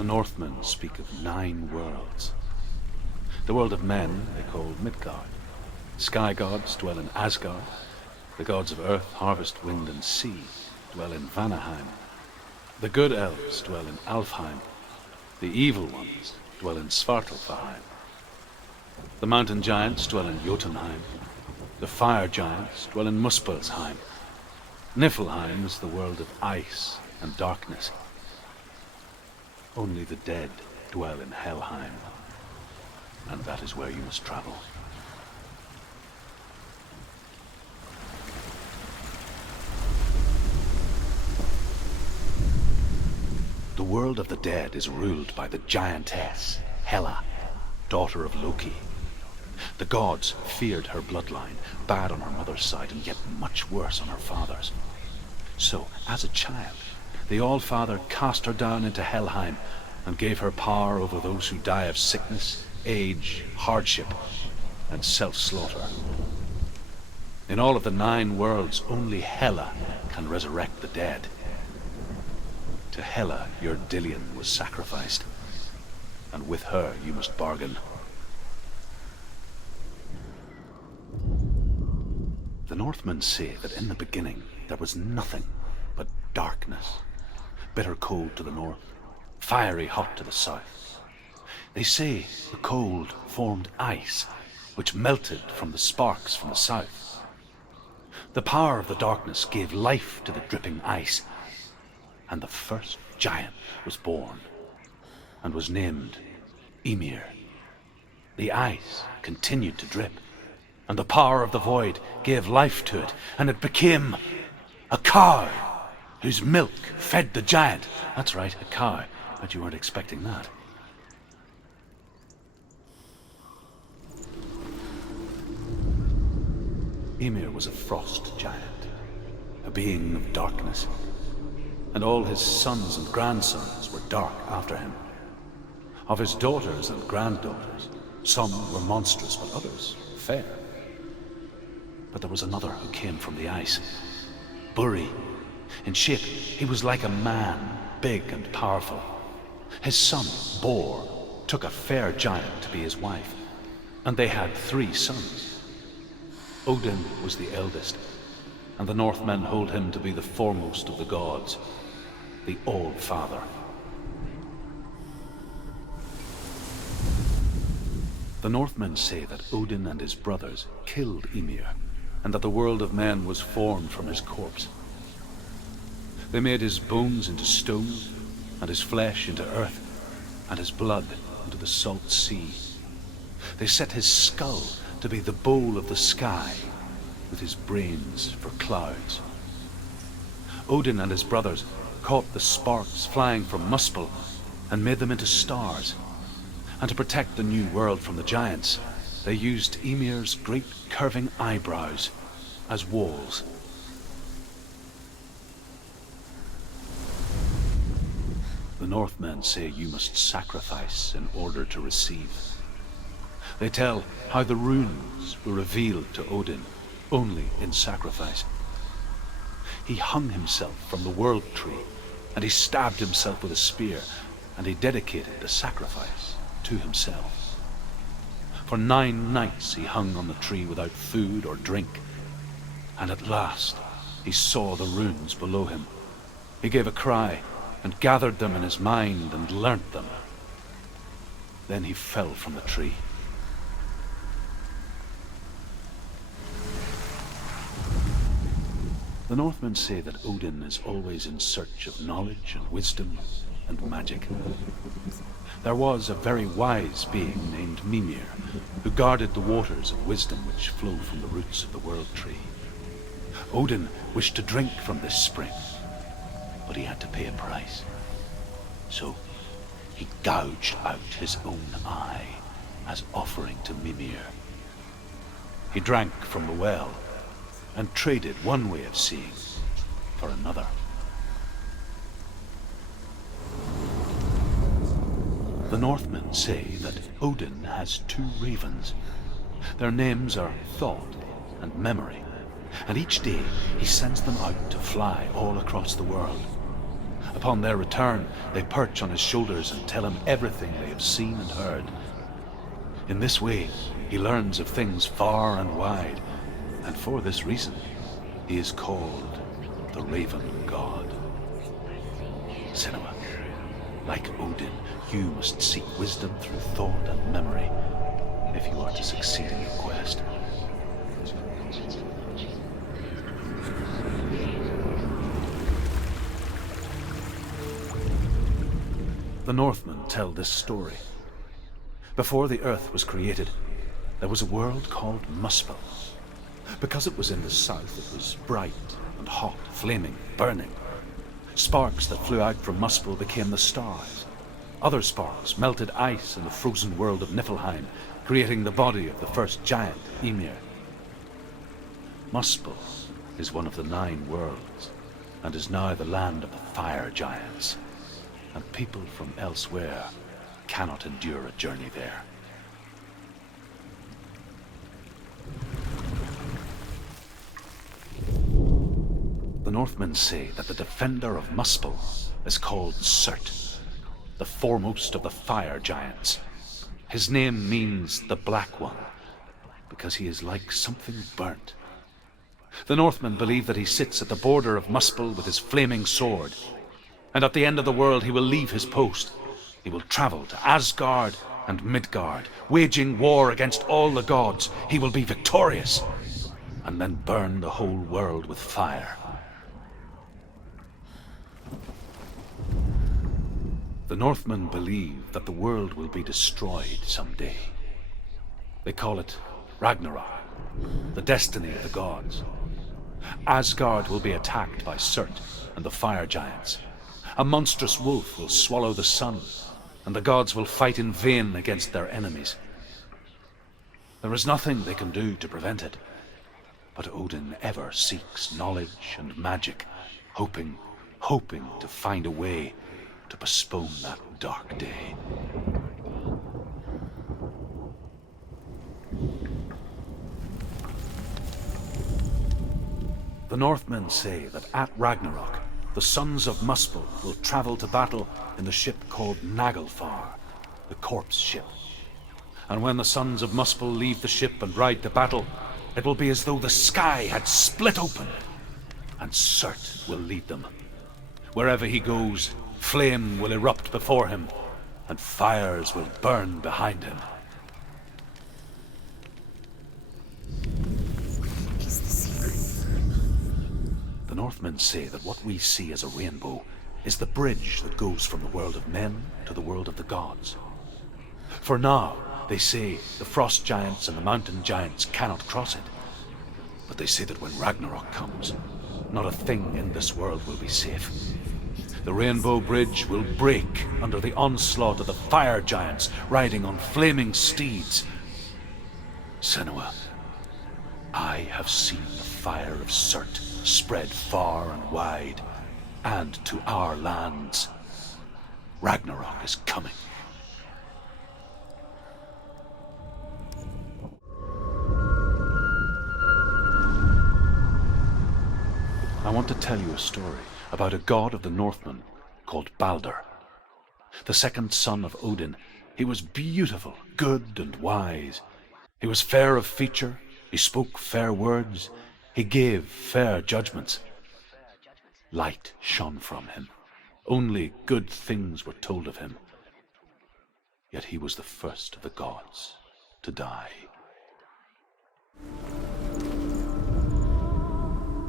The Northmen speak of 9 worlds. The world of men they call Midgard. Sky gods dwell in Asgard. The gods of earth, harvest, wind, and sea dwell in Vanaheim. The good elves dwell in Alfheim. The evil ones dwell in Svartalfheim. The mountain giants dwell in Jotunheim. The fire giants dwell in Muspelheim. Niflheim is the world of ice and darkness. Only the dead dwell in Helheim, and that is where you must travel. The world of the dead is ruled by the giantess, Hela, daughter of Loki. The gods feared her bloodline, bad on her mother's side and yet much worse on her father's. So, as a child, the Allfather cast her down into Helheim and gave her power over those who die of sickness, age, hardship, and self-slaughter. In all of the 9 worlds, only Hela can resurrect the dead. To Hela, your Dillion was sacrificed, and with her you must bargain. The Northmen say that in the beginning there was nothing but darkness. Bitter cold to the north, fiery hot to the south. They say the cold formed ice, which melted from the sparks from the south. The power of the darkness gave life to the dripping ice, and the first giant was born, and was named Ymir. The ice continued to drip, and the power of the void gave life to it, and it became a cow, whose milk fed the giant. That's right, a cow. Bet you weren't expecting that. Ymir was a frost giant, a being of darkness, and all his sons and grandsons were dark after him. Of his daughters and granddaughters, some were monstrous, but others fair. But there was another who came from the ice, Buri. In shape, he was like a man, big and powerful. His son, Bor, took a fair giant to be his wife, and they had 3 sons. Odin was the eldest, and the Northmen hold him to be the foremost of the gods, the Allfather. The Northmen say that Odin and his brothers killed Ymir, and that the world of men was formed from his corpse. They made his bones into stone, and his flesh into earth, and his blood into the salt sea. They set his skull to be the bowl of the sky, with his brains for clouds. Odin and his brothers caught the sparks flying from Muspel and made them into stars. And to protect the new world from the giants, they used Ymir's great curving eyebrows as walls. The Northmen say you must sacrifice in order to receive. They tell how the runes were revealed to Odin only in sacrifice. He hung himself from the world tree, and he stabbed himself with a spear, and he dedicated the sacrifice to himself. For 9 nights he hung on the tree without food or drink, and at last he saw the runes below him. He gave a cry, and gathered them in his mind and learnt them. Then he fell from the tree. The Northmen say that Odin is always in search of knowledge and wisdom and magic. There was a very wise being named Mimir, who guarded the waters of wisdom which flow from the roots of the world tree. Odin wished to drink from this spring, but he had to pay a price. So he gouged out his own eye as offering to Mimir. He drank from the well and traded one way of seeing for another. The Northmen say that Odin has 2 ravens. Their names are Thought and Memory, and each day he sends them out to fly all across the world. Upon their return, they perch on his shoulders and tell him everything they have seen and heard. In this way, he learns of things far and wide, and for this reason, he is called the Raven God. Senua, like Odin, you must seek wisdom through thought and memory if you are to succeed in your quest. The Northmen tell this story. Before the earth was created, there was a world called Muspel. Because it was in the south, it was bright and hot, flaming, burning. Sparks that flew out from Muspel became the stars. Other sparks melted ice in the frozen world of Niflheim, creating the body of the first giant, Ymir. Muspel is one of the 9 worlds, and is now the land of the fire giants. And people from elsewhere cannot endure a journey there. The Northmen say that the defender of Muspel is called Surt, the foremost of the fire giants. His name means the Black One, because he is like something burnt. The Northmen believe that he sits at the border of Muspel with his flaming sword, and at the end of the world he will leave his post. He will travel to Asgard and Midgard, waging war against all the gods. He will be victorious, and then burn the whole world with fire. The Northmen believe that the world will be destroyed someday. They call it Ragnarok, the destiny of the gods. Asgard will be attacked by Surt and the fire giants. A monstrous wolf will swallow the sun, and the gods will fight in vain against their enemies. There is nothing they can do to prevent it, but Odin ever seeks knowledge and magic, hoping to find a way to postpone that dark day. The Northmen say that at Ragnarok, the sons of Muspel will travel to battle in the ship called Naglfar, the corpse ship. And when the sons of Muspel leave the ship and ride to battle, it will be as though the sky had split open, and Surt will lead them. Wherever he goes, flame will erupt before him, and fires will burn behind him. The Northmen say that what we see as a rainbow is the bridge that goes from the world of men to the world of the gods. For now, they say the frost giants and the mountain giants cannot cross it. But they say that when Ragnarok comes, not a thing in this world will be safe. The rainbow bridge will break under the onslaught of the fire giants riding on flaming steeds. Senua, I have seen the fire of Surt spread far and wide, and to our lands. Ragnarok is coming. I want to tell you a story about a god of the Northmen called Baldur. The second son of Odin, he was beautiful, good and wise. He was fair of feature, he spoke fair words, he gave fair judgments. Light shone from him. Only good things were told of him. Yet he was the first of the gods to die.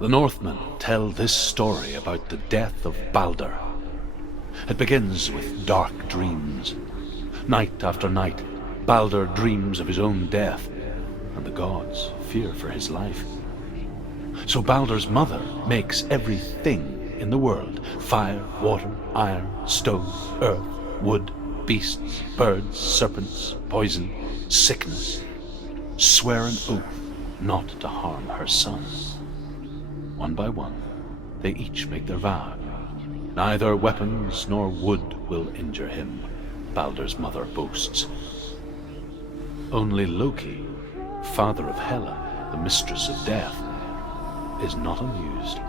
The Northmen tell this story about the death of Baldur. It begins with dark dreams. Night after night, Baldur dreams of his own death, and the gods fear for his life. So Baldur's mother makes everything in the world: fire, water, iron, stone, earth, wood, beasts, birds, serpents, poison, sickness, swear an oath not to harm her son. One by one, they each make their vow. Neither weapons nor wood will injure him, Baldur's mother boasts. Only Loki, father of Hela, the mistress of death, is not amused.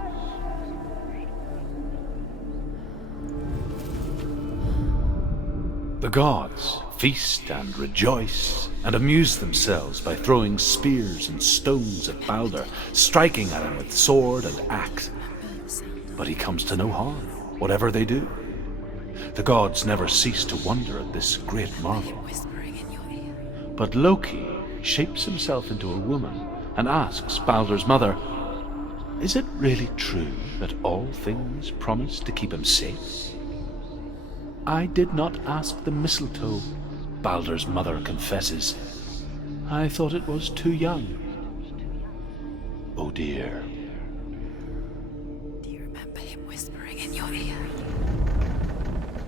The gods feast and rejoice and amuse themselves by throwing spears and stones at Baldur, striking at him with sword and axe. But he comes to no harm, whatever they do. The gods never cease to wonder at this great marvel. But Loki shapes himself into a woman and asks Baldur's mother, "Is it really true that all things promise to keep him safe?" "I did not ask the mistletoe," Baldur's mother confesses. "I thought it was too young." Oh dear. Do you remember him whispering in your ear?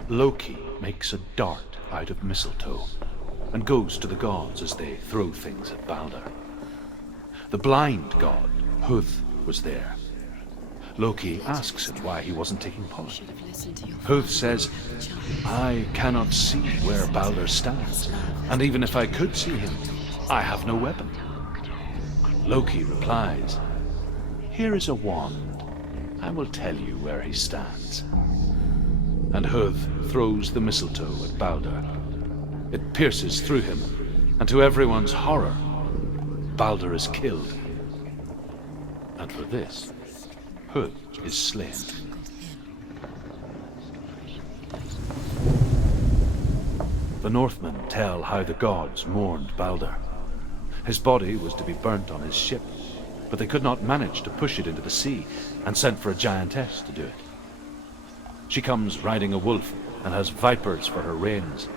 Loki makes a dart out of mistletoe and goes to the gods as they throw things at Baldur. The blind god, Huth, was there. Loki asks him why he wasn't taking part. Huth says, "I cannot see where Baldur stands, and even if I could see him, I have no weapon." Loki replies, "Here is a wand. I will tell you where he stands." And Huth throws the mistletoe at Baldur. It pierces through him, and to everyone's horror, Baldur is killed. And for this, Huth is slain. The Northmen tell how the gods mourned Baldur. His body was to be burnt on his ship, but they could not manage to push it into the sea and sent for a giantess to do it. She comes riding a wolf and has vipers for her reins.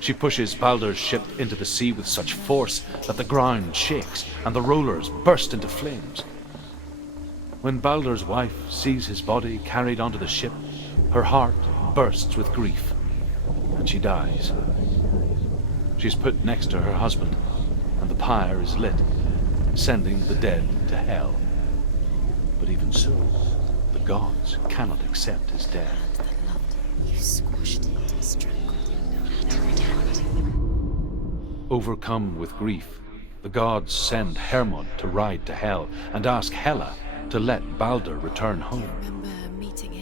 She pushes Baldur's ship into the sea with such force that the ground shakes and the rollers burst into flames. When Baldur's wife sees his body carried onto the ship, her heart bursts with grief, and she dies. She's put next to her husband, and the pyre is lit, sending the dead to hell. But even so, the gods cannot accept his death. You squashed it and strangled it. Overcome with grief, the gods send Hermod to ride to hell and ask Hela to let Baldur return home.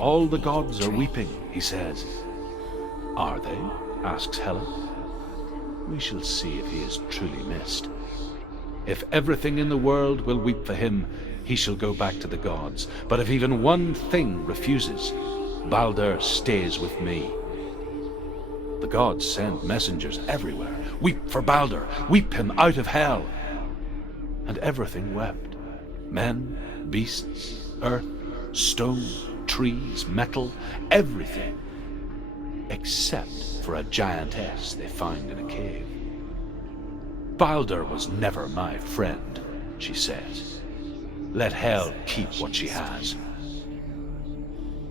All the gods are weeping, he says. Are they? Asks Hela. We shall see if he is truly missed. If everything in the world will weep for him, he shall go back to the gods. But if even one thing refuses, Baldur stays with me. The gods send messengers everywhere. Weep for Baldur, weep him out of hell. And everything wept. Men, beasts, earth, stone, trees, metal, everything. Except for a giantess they find in a cave. Baldur was never my friend, she says. Let hell keep what she has.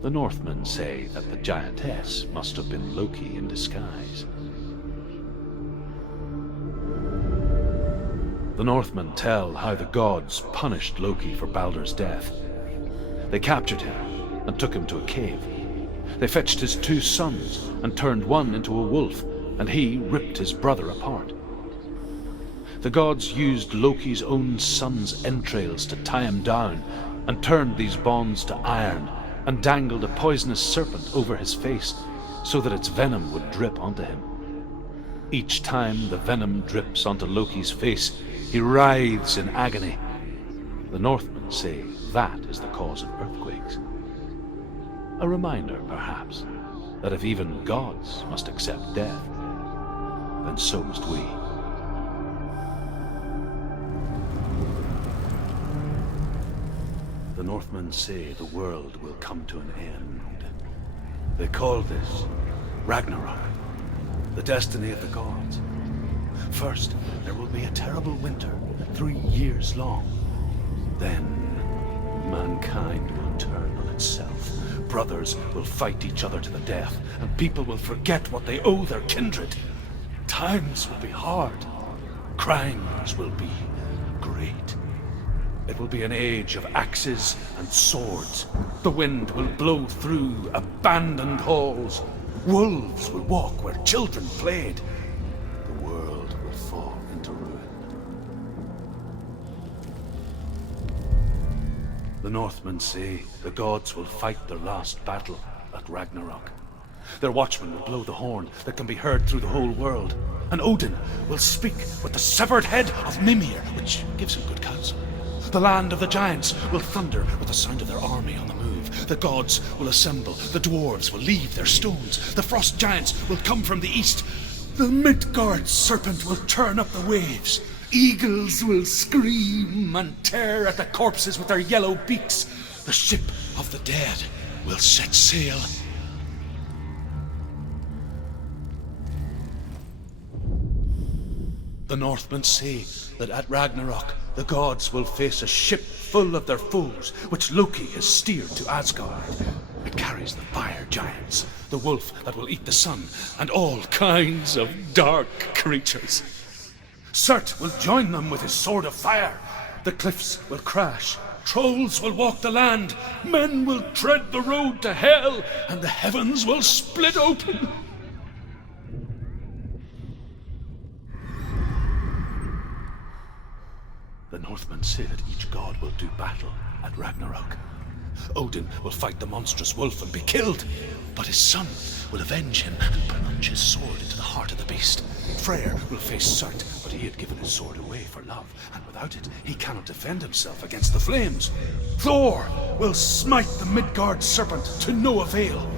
The Northmen say that the giantess must have been Loki in disguise. The Northmen tell how the gods punished Loki for Baldur's death. They captured him and took him to a cave. They fetched his 2 sons and turned one into a wolf, and he ripped his brother apart. The gods used Loki's own son's entrails to tie him down, and turned these bonds to iron, and dangled a poisonous serpent over his face, so that its venom would drip onto him. Each time the venom drips onto Loki's face, he writhes in agony. The Northmen say that is the cause of earthquakes. A reminder, perhaps, that if even gods must accept death, then so must we. The Northmen say the world will come to an end. They call this Ragnarok, the destiny of the gods. First, there will be a terrible winter, 3 years long. Then, mankind will turn on itself. Brothers will fight each other to the death, and people will forget what they owe their kindred. Times will be hard. Crimes will be great. It will be an age of axes and swords. The wind will blow through abandoned halls. Wolves will walk where children played. The world will fall into ruin. The Northmen say the gods will fight their last battle at Ragnarok. Their watchmen will blow the horn that can be heard through the whole world. And Odin will speak with the severed head of Mimir, which gives him good counsel. The land of the giants will thunder with the sound of their army on the move. The gods will assemble. The dwarves will leave their stones. The frost giants will come from the east. The Midgard serpent will turn up the waves. Eagles will scream and tear at the corpses with their yellow beaks. The ship of the dead will set sail. The Northmen say that at Ragnarok, the gods will face a ship full of their foes, which Loki has steered to Asgard. It carries the fire giants, the wolf that will eat the sun, and all kinds of dark creatures. Surt will join them with his sword of fire. The cliffs will crash. Trolls will walk the land. Men will tread the road to hell, and the heavens will split open. The Northmen say that each god will do battle at Ragnarok. Odin will fight the monstrous wolf and be killed, but his son will avenge him and plunge his sword into the heart of the beast. Freyr will face Surt, but he had given his sword away for love, and without it, he cannot defend himself against the flames. Thor will smite the Midgard serpent to no avail.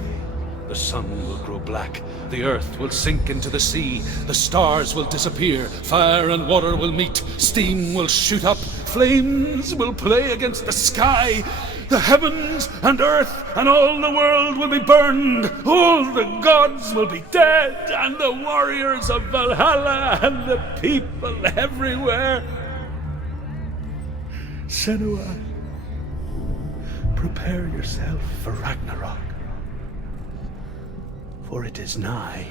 The sun will grow black, the earth will sink into the sea, the stars will disappear, fire and water will meet, steam will shoot up, flames will play against the sky, the heavens and earth and all the world will be burned, all the gods will be dead, and the warriors of Valhalla and the people everywhere. Senua, prepare yourself for Ragnarok. For it is nigh.